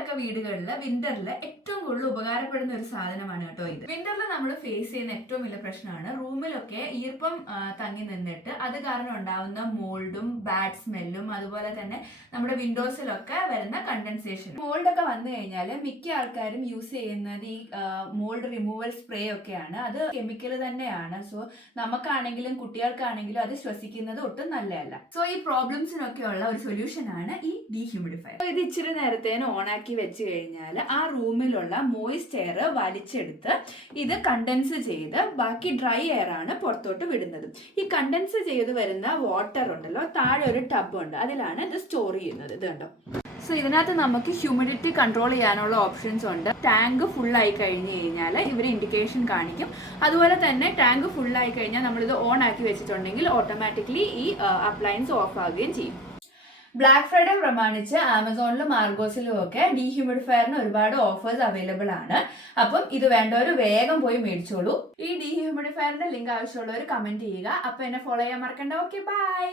ഒക്കെ വീടുകളിൽ വിന്ററിൽ ഏറ്റവും കൂടുതൽ ഉപകാരപ്പെടുന്ന ഒരു സാധനമാണ് കേട്ടോ ഇത്. വിന്ററിൽ നമ്മൾ ഫേസ് ചെയ്യുന്ന ഏറ്റവും വലിയ പ്രശ്നമാണ് റൂമിലൊക്കെ ഈർപ്പം തങ്ങി നിന്നിട്ട് അത് കാരണം ഉണ്ടാവുന്ന മോൾഡും ബാഡ് സ്മെല്ലും അതുപോലെ തന്നെ നമ്മുടെ വിൻഡോസിലൊക്കെ വരുന്ന കണ്ടൻസേഷൻ മോൾഡ് ഒക്കെ വന്നു കഴിഞ്ഞാൽ മിക്ക ആൾക്കാരും യൂസ് ചെയ്യുന്നത് ഈ മോൾഡ് റിമൂവൽ സ്പ്രേ ഒക്കെയാണ്. അത് കെമിക്കൽ തന്നെയാണ്. സോ നമുക്കാണെങ്കിലും കുട്ടികൾക്കാണെങ്കിലും അത് ശ്വസിക്കുന്നത് ഒട്ടും നല്ലതല്ല. സോ ഈ പ്രോബ്ലംസിനൊക്കെ ഉള്ള ഒരു സൊല്യൂഷൻ ആണ് ഈ ഡീഹ്യൂമിഡിഫയർ ഇത് ഇച്ചിരി നേരത്തേന് ഓണാക്കി വെച്ച് കഴിഞ്ഞാൽ ആ റൂമിലുള്ള മോയിസ്റ്റ് എയർ വലിച്ചെടുത്ത് ഇത് കണ്ടൻസ് ചെയ്ത് ബാക്കി ഡ്രൈ എയർ ആണ് പുറത്തോട്ട് വിടുന്നത്. ഈ കണ്ടൻസ് ചെയ്ത് വരുന്ന വാട്ടർ ഉണ്ടല്ലോ താഴെ ഒരു ടബ് ഉണ്ട്. അതിലാണ് ഇത് സ്റ്റോർ ചെയ്യുന്നത്. ഇത് കണ്ടോ? സോ ഇതിനകത്ത് നമുക്ക് ഹ്യൂമിഡിറ്റി കൺട്രോൾ ചെയ്യാനുള്ള ഓപ്ഷൻസ് ഉണ്ട്. ടാങ്ക് ഫുൾ ആയി കഴിഞ്ഞു കഴിഞ്ഞാൽ ഇവർ ഇൻഡിക്കേഷൻ കാണിക്കും. അതുപോലെ തന്നെ ടാങ്ക് ഫുൾ ആയി കഴിഞ്ഞാൽ നമ്മളിത് ഓൺ ആക്കി വെച്ചിട്ടുണ്ടെങ്കിൽ ഓട്ടോമാറ്റിക്കലി ഈ അപ്ലയൻസ് ഓഫ് ആവുകയും ചെയ്യും. ബ്ലാക്ക് ഫ്രൈഡേ പ്രമാണിച്ച് ആമസോണിലും മാർഗോസിലും ഒക്കെ ഡീഹ്യൂമിഡിഫയറിന് ഒരുപാട് ഓഫേഴ്സ് അവൈലബിൾ ആണ്. അപ്പം ഇത് വേണ്ടവർ വേഗം പോയി മേടിച്ചോളൂ. ഈ ഡീഹ്യൂമിഡിഫയറിന്റെ ലിങ്ക് ആവശ്യമുള്ളവർ കമന്റ് ചെയ്യുക. അപ്പൊ എന്നെ ഫോളോ ചെയ്യാൻ മറക്കണ്ട. Okay bye